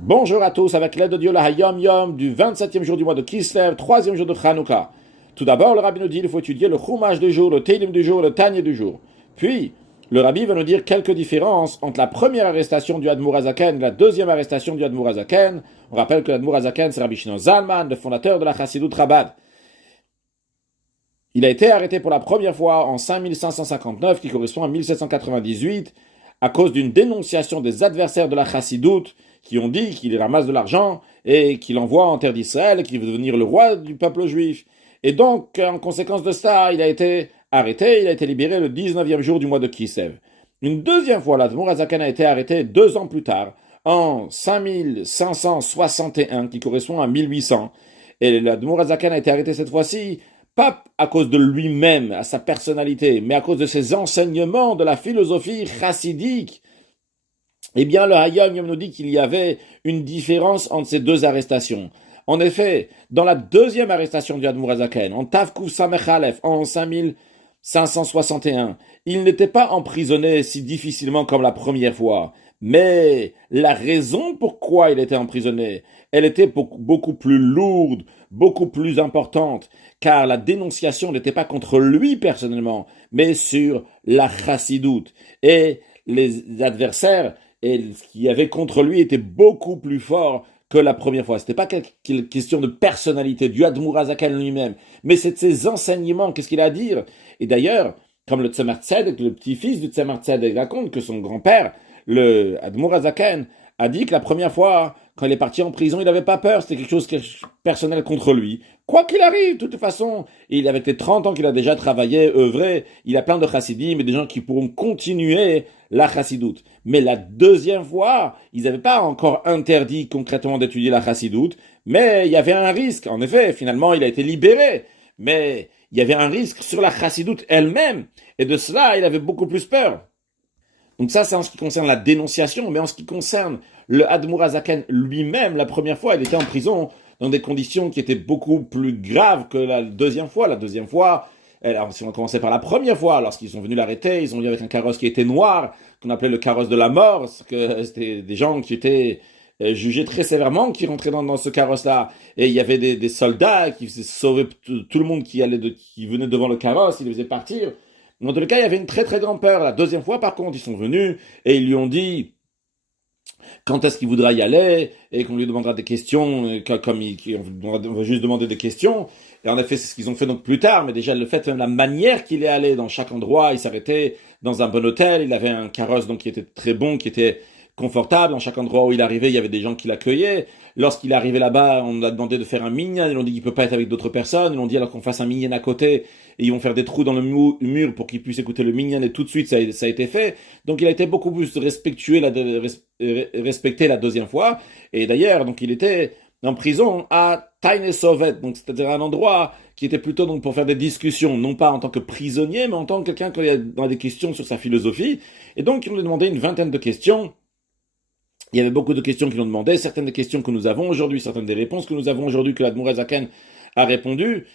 Bonjour à tous, avec l'aide de Dieu, la Hayom Yom du 27e jour du mois de Kislev, 3e jour de Chanukah. Tout d'abord, le Rabbi nous dit qu'il faut étudier le Chumash du jour, le Teilim du jour, le Tanya du jour. Puis, le Rabbi va nous dire quelques différences entre la première arrestation du Admour Hazaken et la deuxième arrestation du Admour Hazaken. On rappelle que l'Admour Hazaken, c'est Rabbi Shimon Zalman, le fondateur de la Chassidut Chabad. Il a été arrêté pour la première fois en 5559, qui correspond à 1798, à cause d'une dénonciation des adversaires de la Chassidut, qui ont dit qu'il ramasse de l'argent et qu'il envoie en terre d'Israël, qu'il veut devenir le roi du peuple juif. Et donc, en conséquence de ça, il a été arrêté, il a été libéré le 19e jour du mois de Kislev. Une deuxième fois, l'Admour Hazaken a été arrêté 2 ans plus tard, en 5561, qui correspond à 1800. Et l'Admour Hazaken a été arrêté cette fois-ci, pas à cause de lui-même, à sa personnalité, mais à cause de ses enseignements de la philosophie chassidique. Eh bien, le Hayom Yom nous dit qu'il y avait une différence entre ces deux arrestations. En effet, dans la deuxième arrestation du Admour Hazaken, en Tavkuf Samech Aleph, en 5561, il n'était pas emprisonné si difficilement comme la première fois. Mais la raison pourquoi il était emprisonné, elle était beaucoup plus lourde, beaucoup plus importante, car la dénonciation n'était pas contre lui personnellement, mais sur la chassidoute. Et les adversaires et ce qu'il y avait contre lui était beaucoup plus fort que la première fois. C'était pas question de personnalité du Admour Hazaken lui-même, mais c'est de ses enseignements, qu'est-ce qu'il a à dire. Et d'ailleurs, comme le Tzemar Tzedek, le petit-fils du Tzemar Tzedek, raconte que son grand-père, le Admour Hazaken, a dit que la première fois, quand il est parti en prison, il n'avait pas peur, c'était quelque chose personnel contre lui. Quoi qu'il arrive, de toute façon, avec les 30 ans qu'il a déjà travaillé, œuvré, il a plein de chassidim et des gens qui pourront continuer la chassidoute. Mais la deuxième fois, ils n'avaient pas encore interdit concrètement d'étudier la chassidoute, mais il y avait un risque. En effet, finalement, il a été libéré, mais il y avait un risque sur la chassidoute elle-même, et de cela, il avait beaucoup plus peur. Donc ça, c'est en ce qui concerne la dénonciation, mais en ce qui concerne le Admour Hazaken lui-même, la première fois, il était en prison dans des conditions qui étaient beaucoup plus graves que la deuxième fois. La deuxième fois, alors, si on commençait par la première fois, lorsqu'ils sont venus l'arrêter, ils ont vu avec un carrosse qui était noir, qu'on appelait le carrosse de la mort, parce que c'était des gens qui étaient jugés très sévèrement, qui rentraient dans ce carrosse-là. Et il y avait des soldats qui faisaient sauver tout le monde qui venait devant le carrosse, ils les faisaient partir. Dans tous les cas, il y avait une très très grande peur. La deuxième fois, par contre, ils sont venus et ils lui ont dit quand est-ce qu'il voudra y aller et qu'on lui demandera des questions, comme on va juste demander des questions. Et en effet, c'est ce qu'ils ont fait donc plus tard, mais déjà le fait, même la manière qu'il est allé dans chaque endroit, il s'arrêtait dans un bon hôtel, il avait un carrosse donc qui était très bon, qui était confortable. Dans chaque endroit où il arrivait, il y avait des gens qui l'accueillaient. Lorsqu'il est arrivé là-bas, on a demandé de faire un minyan. Ils ont dit qu'il peut pas être avec d'autres personnes. Ils ont dit alors qu'on fasse un minyan à côté. Et ils vont faire des trous dans le mur pour qu'il puisse écouter le minyan. Et tout de suite, ça a été fait. Donc il a été beaucoup plus respecté la deuxième fois. Et d'ailleurs, donc il était en prison à Taine Sovet, donc c'est-à-dire un endroit qui était plutôt donc pour faire des discussions, non pas en tant que prisonnier, mais en tant que quelqu'un qui a des questions sur sa philosophie. Et donc ils nous ont demandé une vingtaine de questions. Il y avait beaucoup de questions qui l'ont demandé, certaines des questions que nous avons aujourd'hui, certaines des réponses que nous avons aujourd'hui que l'Admour Hazaken a répondu.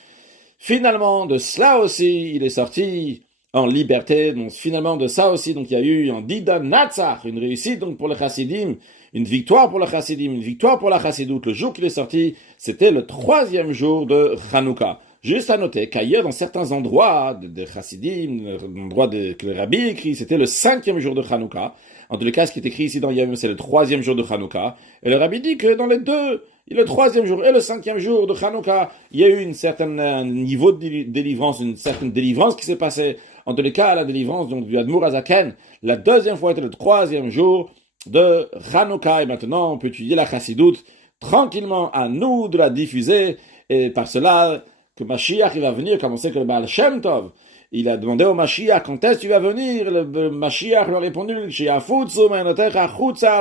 Finalement, de cela aussi, il est sorti en liberté. Donc finalement, de ça aussi, donc il y a eu un Dida Natsar, une réussite donc pour le Chassidim, une victoire pour le Chassidim, une victoire pour la Chassidoute. Le jour qu'il est sorti, c'était le 3e jour de Hanouka. Juste à noter qu'ailleurs, dans certains endroits de Chassidim, endroits que le Rabbi écrit, c'était le 5e jour de Hanouka. En tous les cas, ce qui est écrit ici dans Yom, c'est le 3e jour de Hanouka. Et le Rabbi dit que dans les deux, le 3e jour et le 5e jour de Hanouka, il y a eu une certaine niveau de délivrance, une certaine délivrance qui s'est passée. En tous les cas, la délivrance donc, du Admour Hazaken, la deuxième fois était le 3e jour de Hanouka. Et maintenant, on peut étudier la Chassidoute tranquillement, à nous de la diffuser. Et par cela, que Mashiach il va venir, comme on sait que le Baal Shem Tov, il a demandé au Mashiach quand est-ce que tu vas venir. Le Mashiach lui a répondu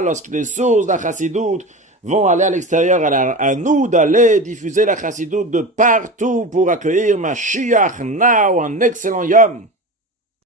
lorsque les sources de la Chassidoute vont aller à l'extérieur, à nous d'aller diffuser la Chassidoute de partout pour accueillir Mashiach now, un excellent Yom.